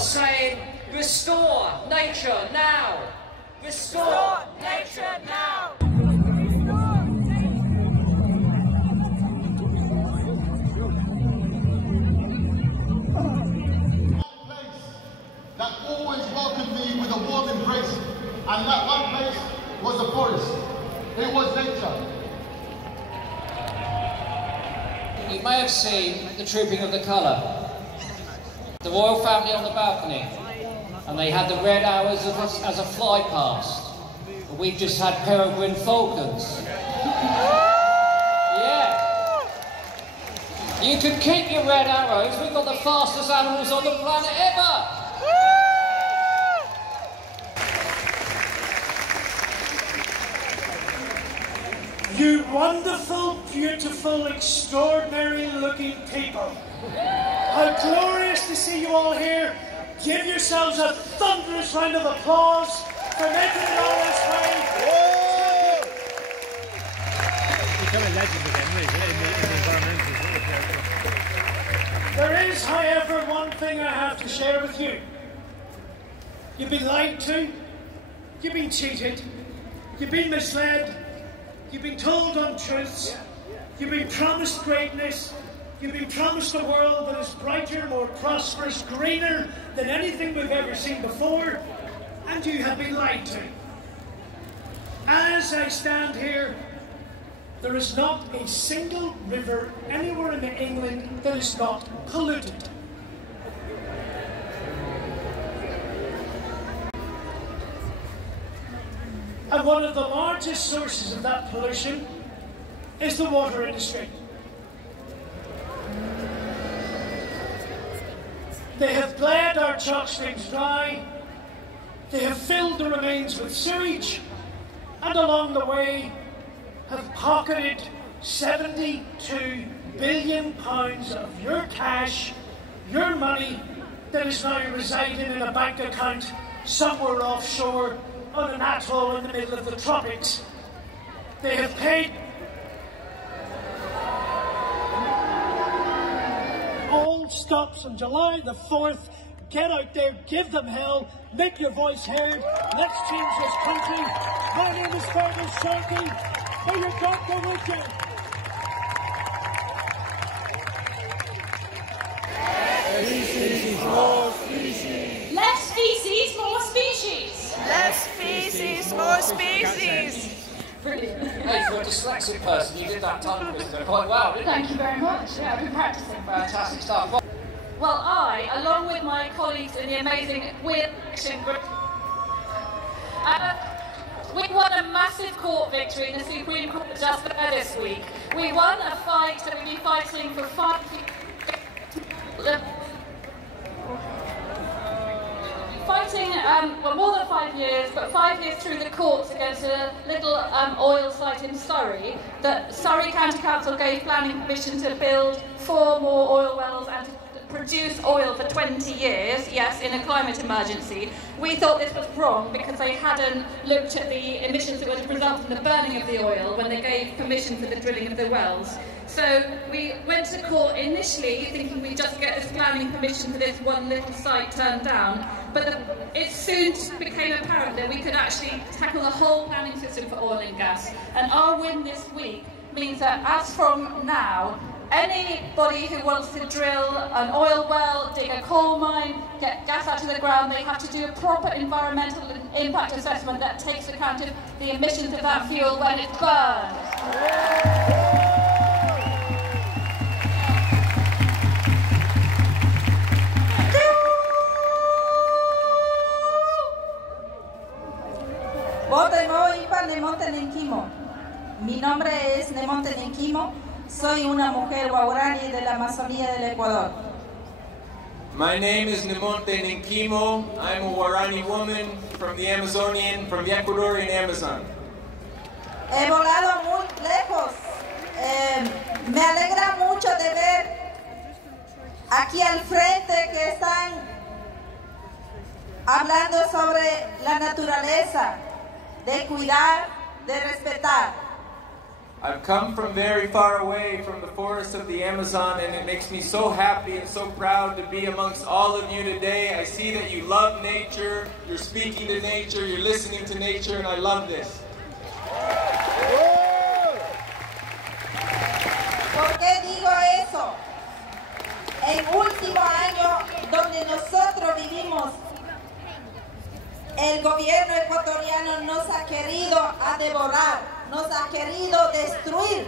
saying, restore nature now! Restore nature now! That always welcomed me with a warm embrace, and that one place was the forest. It was nature. You may have seen the Trooping of the Colour. The royal family on the balcony, and they had the red arrows as a fly past. But we've just had peregrine falcons. Yeah. You can keep your red arrows. We've got the fastest animals on the planet ever. You wonderful, beautiful, extraordinary-looking people. How glorious to see you all here. Give yourselves a thunderous round of applause for making it all this way. Becoming legend again, There is, however, one thing I have to share with you. You've been lied to. You've been cheated. You've been misled. You've been told untruths, you've been promised greatness, you've been promised a world that is brighter, more prosperous, greener than anything we've ever seen before, and you have been lied to. As I stand here, there is not a single river anywhere in England that is not polluted. And one of the largest sources of that pollution is the water industry. They have bled our chalk streams dry, they have filled the remains with sewage, and along the way have pocketed £72 billion of your cash, your money, that is now residing in a bank account somewhere offshore on an atoll in the middle of the tropics. They have paid all stops on July the 4th. Get out there, give them hell, make your voice heard. Let's change this country. My name is Fergus Sharkey. May your God go with you. Less species, more species. Less species, more species. Brilliant. Hey, for a dyslexic person, you did that tongue twister quite well, didn't you? Thank you very much. Yeah, I've been practicing. Fantastic stuff. Well, I, along with my colleagues in the amazing Weird Action Group, we won a massive court victory in the Supreme Court just there this week. We won a fight that we've been fighting for 5 years. Well, more than 5 years, but 5 years through the courts against a little oil site in Surrey, that Surrey County Council gave planning permission to build 4 more oil wells and to produce oil for 20 years, yes, in a climate emergency. We thought this was wrong because they hadn't looked at the emissions that would result from the burning of the oil when they gave permission for the drilling of the wells. So we went to court initially thinking we'd just get this planning permission for this one little site turned down, but it soon became apparent that we could actually tackle the whole planning system for oil and gas. And our win this week means that as from now, anybody who wants to drill an oil well, dig a coal mine, get gas out of the ground, they have to do a proper environmental impact assessment that takes account of the emissions of that fuel when it's burned. Voten hoy para Nemonte Nenquimo. Mi nombre es Nemonte Nenquimo. Soy una mujer guaraní de la Amazonía del Ecuador. My name is Nemonte Nenquimo. I'm a Guarani woman from the Ecuadorian Amazon. He volado muy lejos. Me alegra mucho de ver aquí al frente que están hablando sobre la naturaleza, de cuidar, de respetar. I've come from very far away from the forests of the Amazon, and it makes me so happy and so proud to be amongst all of you today. I see that you love nature, you're speaking to nature, you're listening to nature, and I love this. ¿Por qué digo eso? El último año donde nosotros vivimos, el gobierno ecuatoriano nos ha querido a devorar, nos ha querido destruir.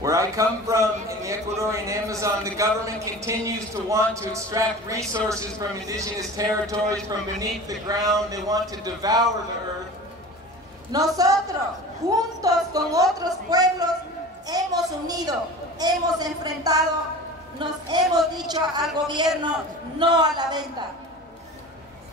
Where I come from, in the Ecuadorian Amazon, the government continues to want to extract resources from indigenous territories from beneath the ground. They want to devour the earth. Nosotros, juntos con otros pueblos, hemos unido, hemos enfrentado, nos hemos dicho al gobierno no a la venta.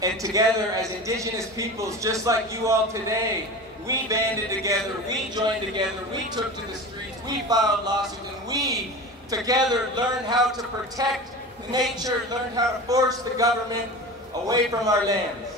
And together, as indigenous peoples, just like you all today, we banded together, we joined together, we took to the streets, we filed lawsuits, and we together learned how to protect nature, learned how to force the government away from our lands.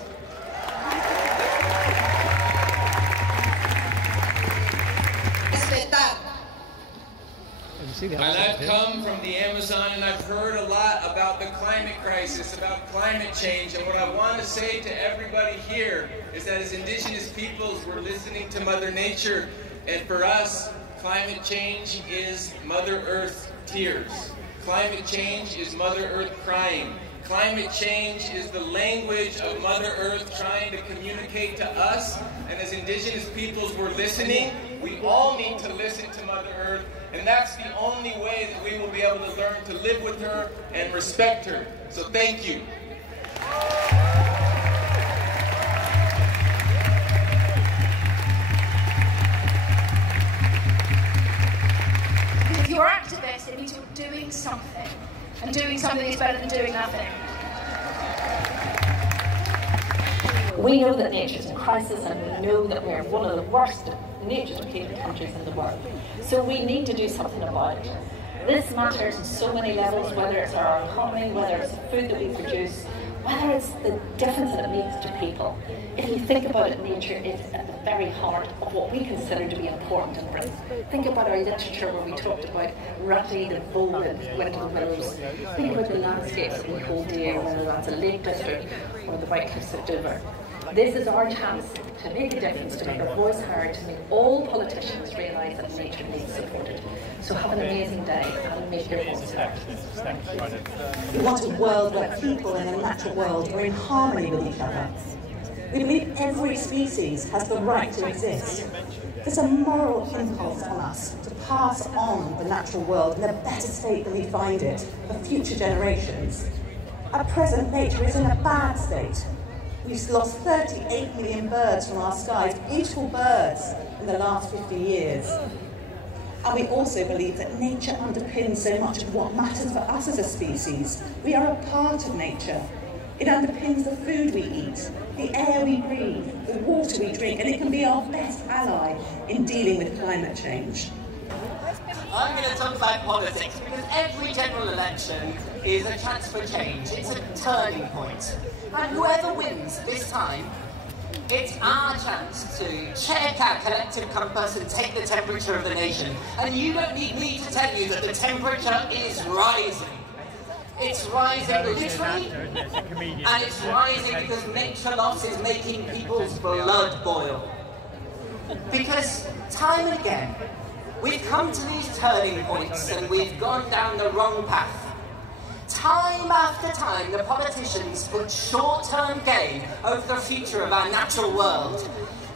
And I've come from the Amazon, and I've heard a lot about the climate crisis, about climate change, and what I want to say to everybody here is that as indigenous peoples, we're listening to Mother Nature, and for us, climate change is Mother Earth tears. Climate change is Mother Earth crying. Climate change is the language of Mother Earth trying to communicate to us, and as indigenous peoples, we're listening. We all need to listen to Mother Earth, and that's the only way that we will be able to learn to live with her and respect her. So thank you. If you're activists, it means you're doing something. And doing something is better than doing nothing. We know that nature's in crisis, and we know that we're one of the worst nature-depleted countries in the world. So we need to do something about it. This matters on so many levels, whether it's our economy, whether it's the food that we produce, whether it's the difference that it makes to people. If you think about it, nature is at the very heart of what we consider to be important in Britain. Think about our literature where we talked about Ratty, the Bull, and Winter Willows. Think about the landscapes that we hold dear, whether that's a Lake District or the White Cliffs of Dover. This is our chance to make a difference, to make our voice heard, to make all politicians realise that nature needs supported. So have an amazing day and make your voice heard. We want a world where people in the natural world are in harmony with each other. We believe every species has the right to exist. There's a moral impulse on us to pass on the natural world in a better state than we find it for future generations. At present, nature is in a bad state. We've lost 38 million birds from our skies, beautiful birds, in the last 50 years. And we also believe that nature underpins so much of what matters for us as a species. We are a part of nature. It underpins the food we eat, the air we breathe, the water we drink, and it can be our best ally in dealing with climate change. I'm going to talk about politics because every general election is a chance for change. It's a turning point. And whoever wins this time, it's our chance to check our collective compass and take the temperature of the nation. And you don't need me to tell you that the temperature is rising. It's rising literally, and it's rising because nature loss is making people's blood boil. Because time and again, we've come to these turning points and we've gone down the wrong path. Time after time, the politicians put short-term gain over the future of our natural world.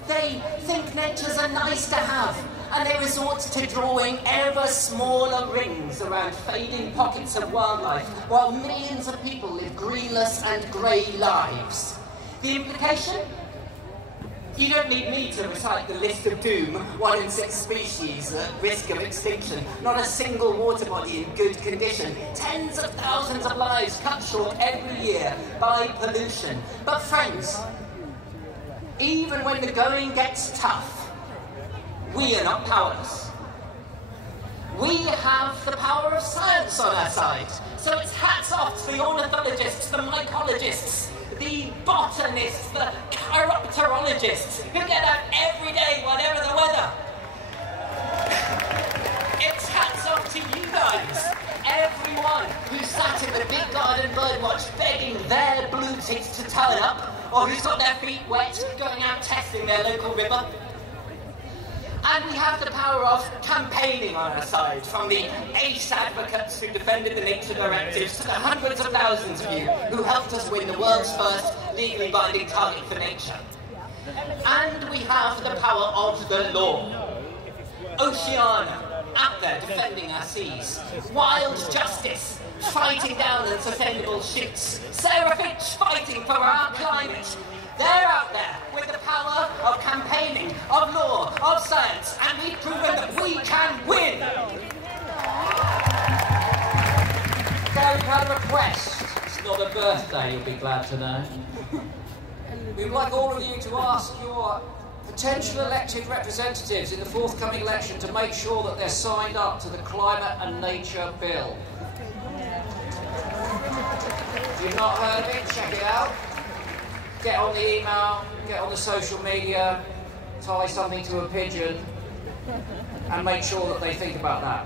They think nature's a nice to have, and they resort to drawing ever smaller rings around fading pockets of wildlife, while millions of people live greenless and grey lives. The implication? You don't need me to recite the list of doom, 1 in 6 species at risk of extinction, not a single water body in good condition, tens of thousands of lives cut short every year by pollution. But friends, even when the going gets tough, we are not powerless. We have the power of science on our side. So it's hats off to the ornithologists, the mycologists, the botanists, the chiropterologists, who get out every day, whatever the weather. or who's got their feet wet going out testing their local river. And we have the power of campaigning on our side, from the ace advocates who defended the nature directives to the hundreds of thousands of you who helped us win the world's first legally binding target for nature. And we have the power of the law. Oceana, out there defending our seas. Wild Justice, fighting down unsustainable ships. Sarah Fitch, fighting for our climate. They're out there with the power of campaigning, of law, of science, and we've proven that we can win. So we've had a request. It's not a birthday, you'll be glad to know. We'd like all of you to ask your potential elected representatives in the forthcoming election to make sure that they're signed up to the Climate and Nature Bill. If you've not heard of it, check it out. Get on the email, get on the social media, tie something to a pigeon, and make sure that they think about that.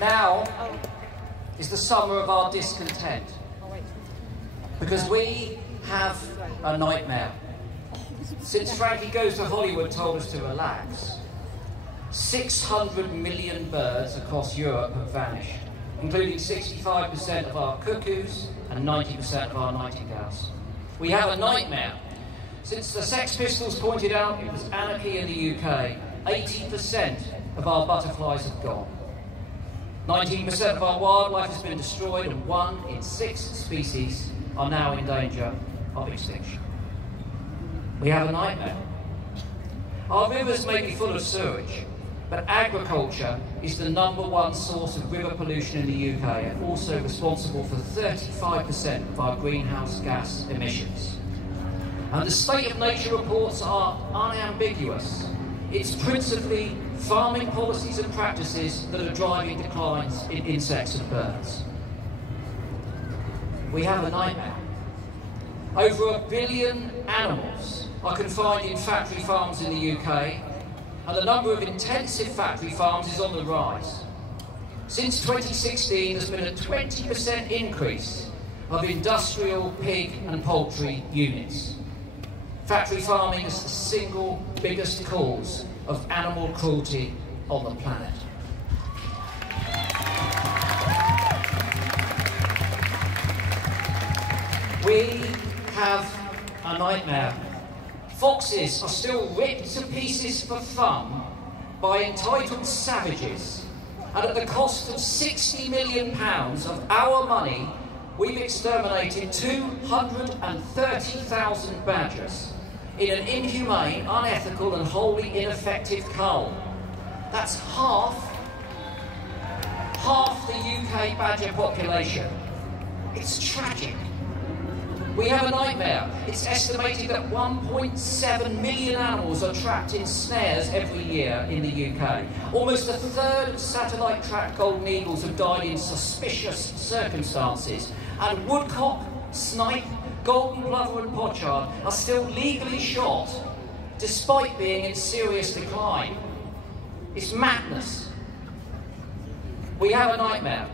Now is the summer of our discontent, because we have a nightmare. Since Frankie Goes to Hollywood told us to relax, 600 million birds across Europe have vanished, including 65% of our cuckoos and 90% of our nightingales. We have a nightmare. Since the Sex Pistols pointed out it was anarchy in the UK, 80% of our butterflies have gone. 19% of our wildlife has been destroyed, and 1 in 6 species are now in danger of extinction. We have a nightmare. Our rivers may be full of sewage, but agriculture is the #1 source of river pollution in the UK, and also responsible for 35% of our greenhouse gas emissions. And the state of nature reports are unambiguous. It's principally farming policies and practices that are driving declines in insects and birds. We have a nightmare. Over 1 billion animals are confined in factory farms in the UK, and the number of intensive factory farms is on the rise. Since 2016, there's been a 20% increase of industrial pig and poultry units. Factory farming is the single biggest cause of animal cruelty on the planet. We have a nightmare. Foxes are still ripped to pieces for fun by entitled savages, and at the cost of £60 million of our money, we've exterminated 230,000 badgers in an inhumane, unethical and wholly ineffective cull. That's half the UK badger population. It's tragic. We have a nightmare. It's estimated that 1.7 million animals are trapped in snares every year in the UK. Almost a third of satellite-tracked golden eagles have died in suspicious circumstances. And woodcock, snipe, golden plover and pochard are still legally shot, despite being in serious decline. It's madness. We have a nightmare.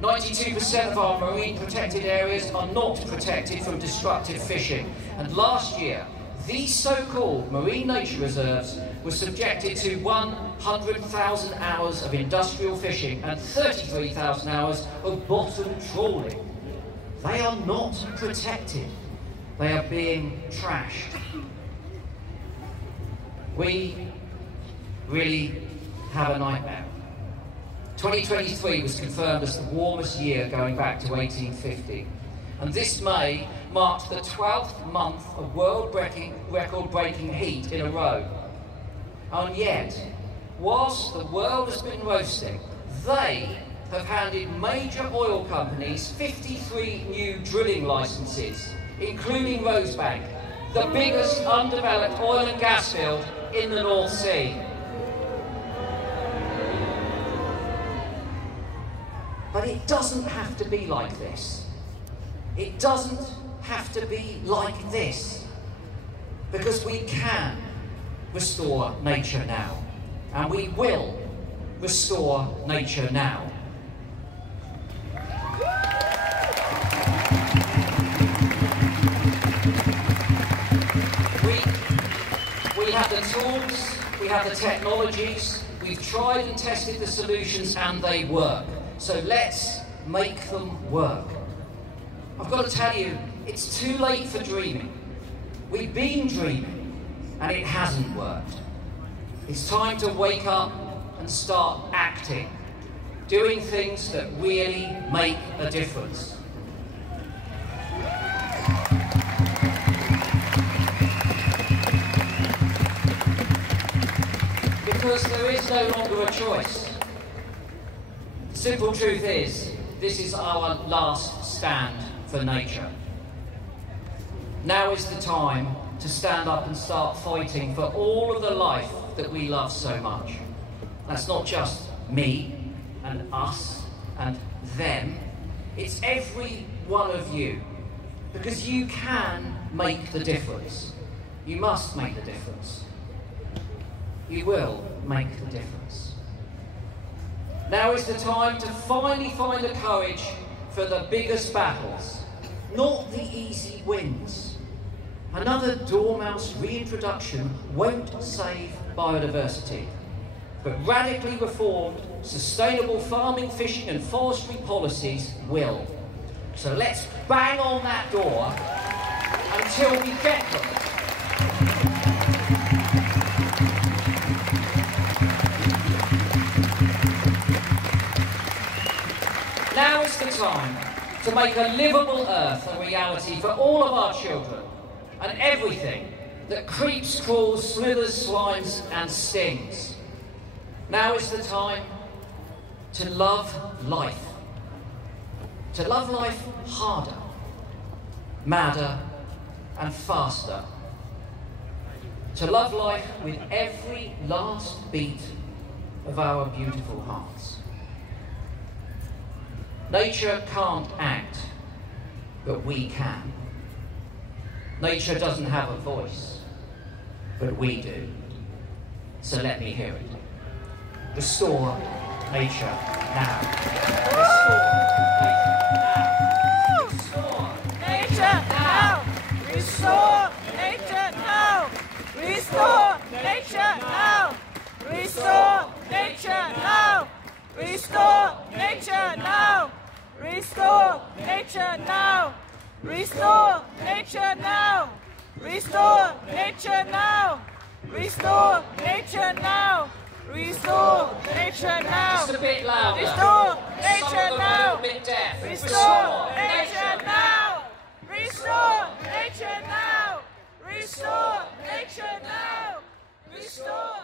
92% of our marine protected areas are not protected from destructive fishing. And last year, these so-called marine nature reserves were subjected to 100,000 hours of industrial fishing and 33,000 hours of bottom trawling. They are not protected. They are being trashed. We really have a nightmare. 2023 was confirmed as the warmest year going back to 1850. And this May marked the 12th month of record-breaking heat in a row. And yet, whilst the world has been roasting, they have handed major oil companies 53 new drilling licenses, including Rosebank, the biggest undeveloped oil and gas field in the North Sea. But it doesn't have to be like this. It doesn't have to be like this. Because we can restore nature now. And we will restore nature now. We have the tools, we have the technologies, we've tried and tested the solutions and they work. So let's make them work. I've got to tell you, it's too late for dreaming. We've been dreaming and it hasn't worked. It's time to wake up and start acting, doing things that really make a difference. Because there is no longer a choice. The simple truth is, this is our last stand for nature. Now is the time to stand up and start fighting for all of the life that we love so much. That's not just me and us and them. It's every one of you. Because you can make the difference. You must make the difference. You will make the difference. Now is the time to finally find the courage for the biggest battles, not the easy wins. Another dormouse reintroduction won't save biodiversity, but radically reformed, sustainable farming, fishing and forestry policies will. So let's bang on that door until we get them. Now is the time to make a livable earth a reality for all of our children and everything that creeps, crawls, slithers, slimes and stings. Now is the time to love life. To love life harder, madder and faster. To love life with every last beat of our beautiful hearts. Nature can't act, but we can. Nature doesn't have a voice, but we do. So let me hear it. Restore nature now. Restore nature now. Restore nature now. Restore nature now. Restore nature now. Restore nature now. Restore nature now. Restore nature now. Restore nature now. Restore nature now. Restore nature now. Just a bit louder. Restore nature now. A little bit deaf. Restore nature now. Restore nature now. Restore nature now. Restore